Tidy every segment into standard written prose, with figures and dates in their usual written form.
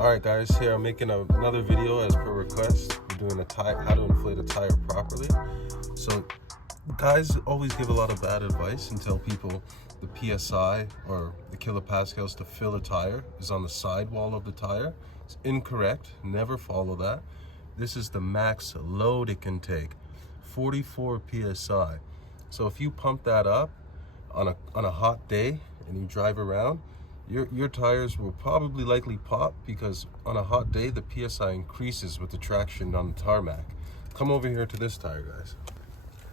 Alright guys, here I'm making another video as per request. We're doing how to inflate a tire properly. So guys always give a lot of bad advice and tell people the PSI or the kilopascals to fill a tire is on the sidewall of the tire. It's incorrect, never follow that. This is the max load it can take, 44 PSI. So if you pump that up on a hot day and you drive around, your tires will probably likely pop because on a hot day the PSI increases with the traction on the tarmac. Come over here to this tire, guys.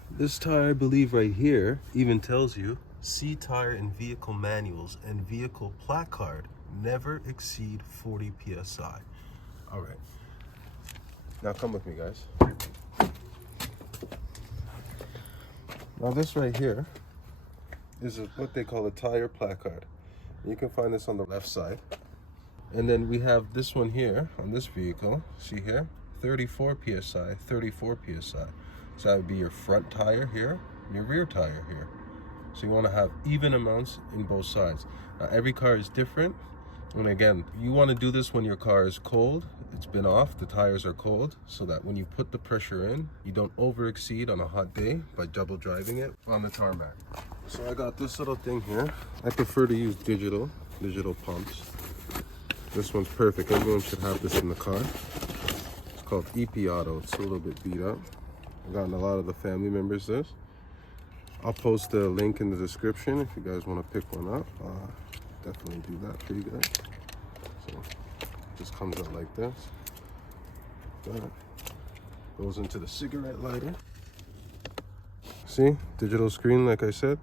This tire, I believe right here, even tells you see tire and vehicle manuals and vehicle placard never exceed 40 PSI. All right, now come with me, guys. Now this right here is what they call a tire placard. You can find this on the left side. And then we have this one here on this vehicle. See here, 34 PSI, 34 PSI. So that would be your front tire here, your rear tire here. So you want to have even amounts in both sides. Now every car is different. And again, you want to do this when your car is cold, it's been off, the tires are cold, so that when you put the pressure in, you don't over exceed on a hot day by double driving it on the tarmac. So I got this little thing here. I prefer to use digital pumps. This one's perfect. Everyone should have this in the car. It's called EP Auto. It's a little bit beat up. I've gotten a lot of the family members this. I'll post the link in the description if you guys want to pick one up. Definitely do that for you guys. So it just comes out like this. That goes into the cigarette lighter. See, digital screen, like I said.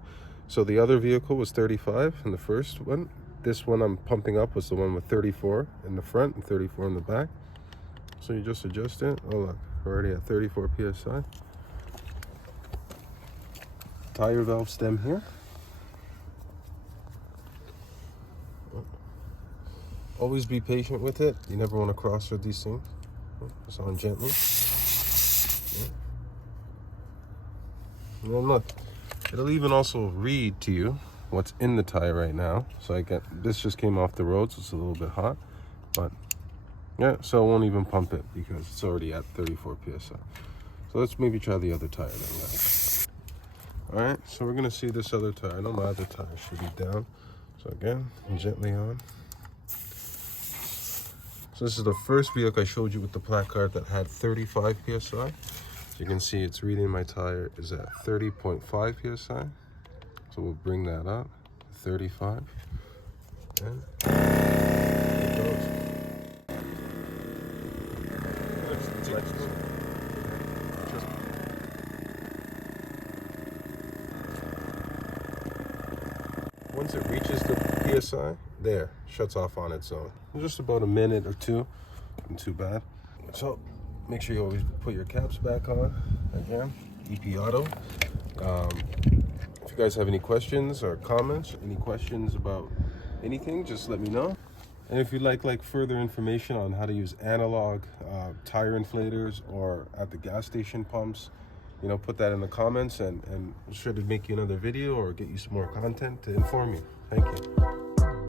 So the other vehicle was 35 in the first one. This one I'm pumping up was the one with 34 in the front and 34 in the back. So you just adjust it. Oh look, we're already at 34 PSI. Tire valve stem here. Always be patient with it. You never want to cross with these things. Just on gently. And then look, it'll even also read to you what's in the tire right now. So this just came off the road, so it's a little bit hot. But yeah, so I won't even pump it because it's already at 34 PSI. So let's maybe try the other tire then, guys. All right, so we're gonna see this other tire. I know my other tire should be down. So again, gently on. So this is the first vehicle I showed you with the placard that had 35 PSI. So you can see it's reading my tire is at 30.5 PSI. So we'll bring that up, 35. And it goes. Once it reaches the PSI, there, shuts off on its own. Just about a minute or two, not too bad. So make sure you always put your caps back on. Again, EP Auto. If you guys have any questions or comments, any questions about anything, just let me know. And if you'd like further information on how to use analog tire inflators or at the gas station pumps, you know, put that in the comments and I'm sure to make you another video or get you some more content to inform you. Thank you.